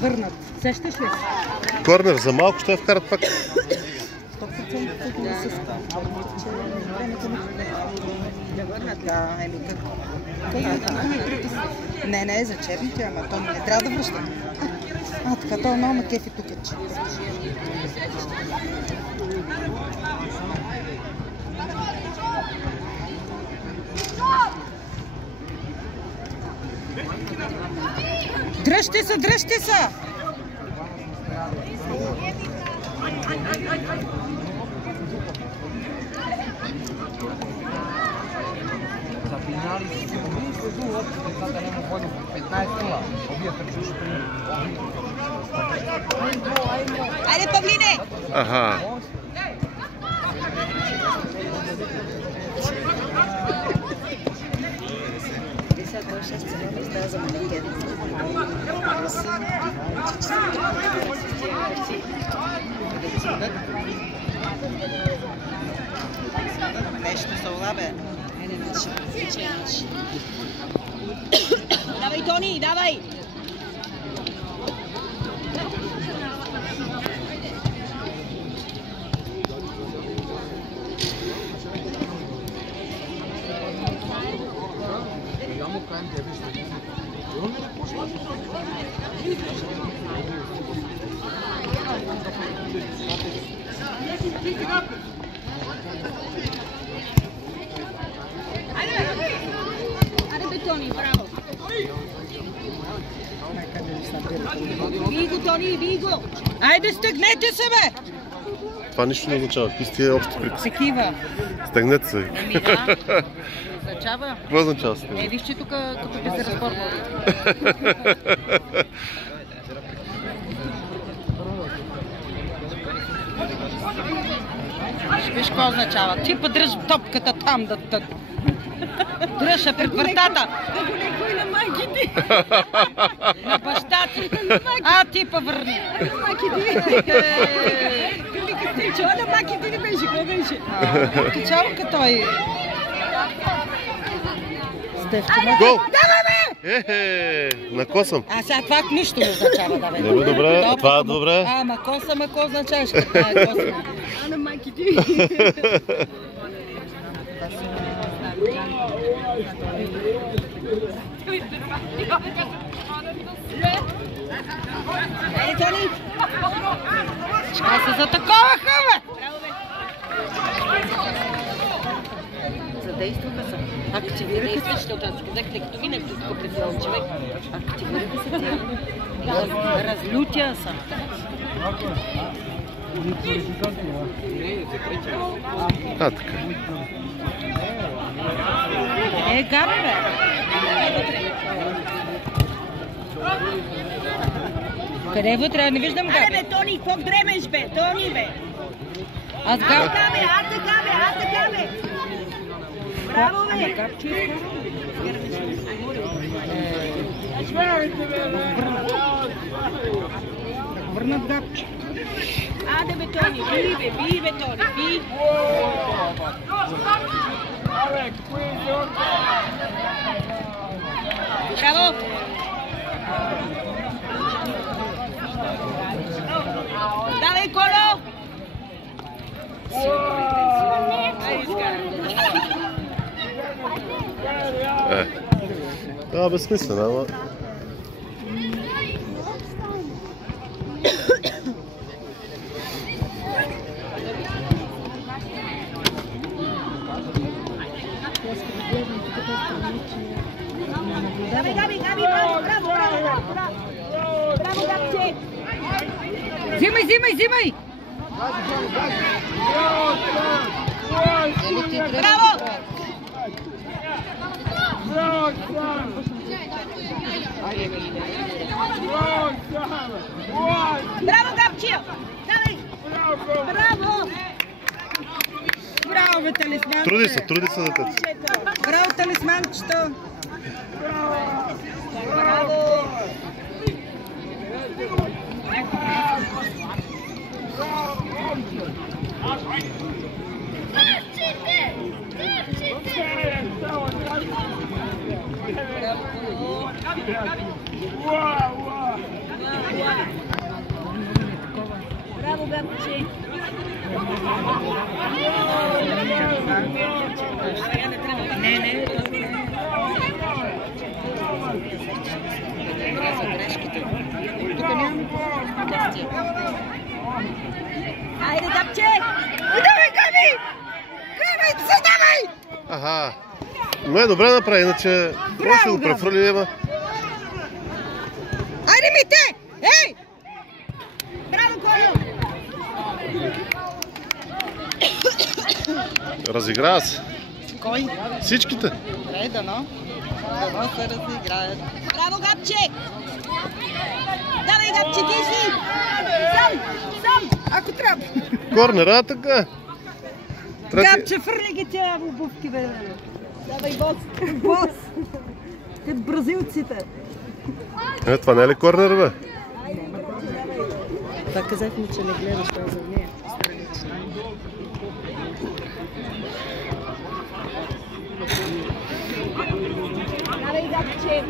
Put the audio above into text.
Върнат. Сещаш ли? Корнер за малко ще я вкарат пак. 100% да се спа. Да върнат, да, еми какво? Не, за черните, ама то не трябва да връщам. Така, то много ма кефи тук е, че. Дръжте се, дръжте се! Айде, Павлине! Аха. Нещо се улабе. Давай, Тони, давай! Аре бе, Тони, браво! Бий го, Тони, бий го! Айде, стъгнете се, бе! Това нищо не означава. Какви е общи приказки? Такива. Стегнете се. Еми да. Означава? Какво означава стегнете? Виж, че тук като би се разпорвали. Виж какво означава? Ти подръж топката там да тът. Дръжа пред вратата. Да го лекой на майките! На баща ти. А ти повърни. Чо на майките не беше? Какво беше? Кичалка той. Гол! На косъм. А сега това нищо не означава, да бе. Добре, това е добре. Ама косъм, какво означаваш? Това е косъм. А на майките! Ей, Тони! Чакай се за такова, бе! Задействаха се. Активираха се, защото аз казах, като винаги тук пред човек. Активираха се тя. Разлютя са. Така. Габи, бе! Къде е вътре? Не виждам Габи. Аре бе, Тони, какво дремеш бе? Тони бе! Аз Габи. А така бе! Браво бе! Върнат Габче. Аде бе, Тони, бий бе, Тони, бий! Браво! Давай, Коло! Това безсмислено, ама... Габи, браво, Габче! Взимай! Браво! Браво, Габче! Браво! Браво, бе, талисман! Труди се, детето. Браво, талисманчето. Браво, габче! Не. Айде, габче! Давай, Габи! Габи, се давай! Аха. Но е добре направи, иначе може да го префръли, ема. Айде, Мите! Ей! Браво, Колю! Разиграва се. Кой? Всичките. Дано се разиграят. Браво, габче! Давай, габче, ти си! Сам! Ако трябва! Корнера, така. Габче, фърли ги тя обувки, бе! Давай, бос! Те бразилците! Това не е ли корнер, бе? Това казах ми, че не гледаш това за нея. Давай, габче!